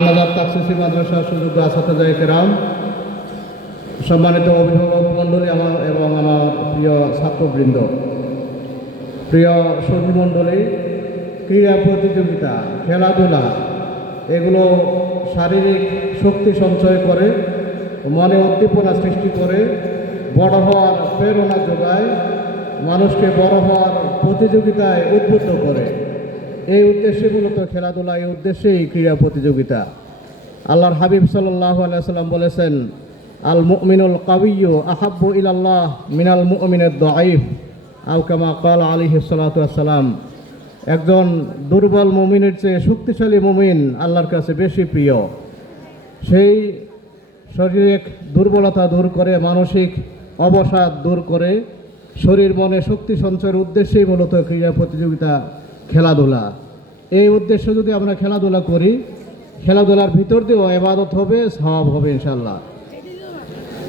আল্লাহ তাকসিসি মাদ্রাসার সুযোগ্য আসাতেজায়ে কেরাম, সম্মানিত অভিভাবক মণ্ডলী এবং আমার প্রিয় ছাত্রবৃন্দ, প্রিয় সঙ্গী মণ্ডলী, ক্রীড়া প্রতিযোগিতা, খেলাধুলা এগুলো শারীরিক শক্তি সঞ্চয় করে, মনে উদ্দীপনা সৃষ্টি করে, বড় হওয়ার প্রেরণা যোগায়, মানুষকে বড় হওয়ার প্রতিযোগিতায় উদ্বুদ্ধ করে। এই উদ্দেশ্যে মূলত খেলাধুলা, এই উদ্দেশ্যেই ক্রীড়া প্রতিযোগিতা। আল্লাহর হাবিব সাল্লাল্লাহু আলাইহি ওয়াসাল্লাম বলেছেন, আল মুমিনুল কাবিয়্যু আহাব্বু ইলাল্লাহ মিনাল মুমিনিদ দাঈফ, আও কামা ক্বালা আলাইহিস সালাতু ওয়াসসালাম। একজন দুর্বল মুমিনের চেয়ে শক্তিশালী মুমিন আল্লাহর কাছে বেশি প্রিয়। সেই শারীরিক দুর্বলতা দূর করে, মানসিক অবসাদ দূর করে, শরীর মনে শক্তি সঞ্চয়ের উদ্দেশ্যেই মূলত ক্রীড়া প্রতিযোগিতা, খেলাধুলা। এই উদ্দেশ্যে যদি আমরা খেলাধুলা করি, খেলাধুলার ভিতর দিয়েও ইবাদত হবে, সওয়াব হবে ইনশাআল্লাহ।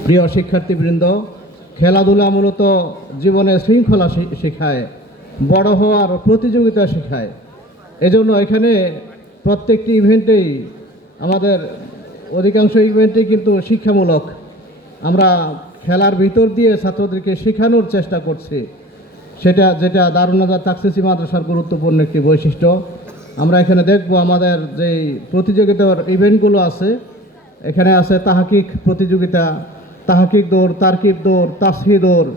প্রিয় শিক্ষার্থীবৃন্দ, খেলাধুলা মূলত জীবনে শৃঙ্খলা শেখায়, বড় হওয়ার প্রতিযোগিতা শেখায়। এজন্য এখানে প্রত্যেকটি ইভেন্টেই, আমাদের অধিকাংশ ইভেন্টেই কিন্তু শিক্ষামূলক। আমরা খেলার ভিতর দিয়ে ছাত্রদেরকে শেখানোর চেষ্টা করছি, যেটা দারুন নাজাত তাকসিসি মাদ্রাসার গুরুত্বপূর্ণ একটি বৈশিষ্ট্য। আমরা এখানে দেখব আমাদের যে প্রতিযোগিতার ইভেন্টগুলো আছে, এখানে আছে তাহকিক প্রতিযোগিতা, তাহকিক দৌড়, তারকিব দৌড়, তাসহি দৌড়,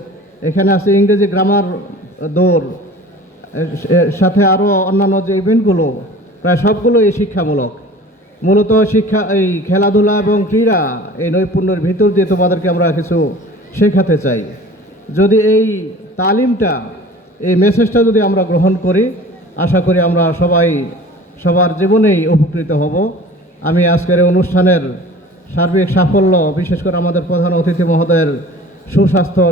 এখানে আছে ইংরেজি গ্রামার দৌড়, সাথে আরও অন্যান্য যে ইভেন্টগুলো, প্রায় সবগুলোই শিক্ষামূলক। মূলত এই খেলাধুলা এবং ক্রীড়া, এই নৈপুণ্যের ভিতর দিয়ে তোমাদেরকে আমরা কিছু শেখাতে চাই। যদি এই তালিমটা, এই মেসেজটা যদি আমরা গ্রহণ করি, আশা করি আমরা সবার জীবনেই উপকৃত হব। আমি আজকের এই অনুষ্ঠানের সার্বিক সাফল্য, বিশেষ করে আমাদের প্রধান অতিথি মহোদয়ের সুস্বাস্থ্য,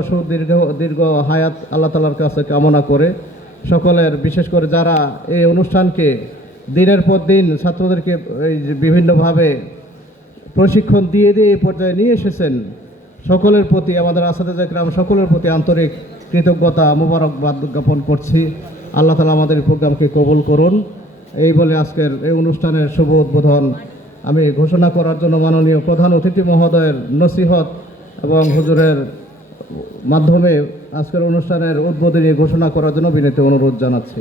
দীর্ঘ হায়াত আল্লাহ তাআলার কাছে কামনা করে, সকলের, বিশেষ করে যারা এই অনুষ্ঠানকে দিনের পর দিন ছাত্রদেরকে বিভিন্নভাবে প্রশিক্ষণ দিয়ে এই পর্যায়ে নিয়ে এসেছেন, সকলের প্রতি, আমাদের আসাতেজায়ে কেরাম সকলের প্রতি আন্তরিক কৃতজ্ঞতা, মোবারকবাদ জ্ঞাপন করছি। আল্লাহ তাআলা আমাদের প্রোগ্রামকে কবুল করুন। এই বলে আজকের এই অনুষ্ঠানের শুভ উদ্বোধন আমি ঘোষণা করার জন্য মাননীয় প্রধান অতিথি মহোদয়ের নসিহত এবং হুজুরের মাধ্যমে আজকের অনুষ্ঠানের উদ্বোধনী ঘোষণা করার জন্য বিনীত অনুরোধ জানাচ্ছি।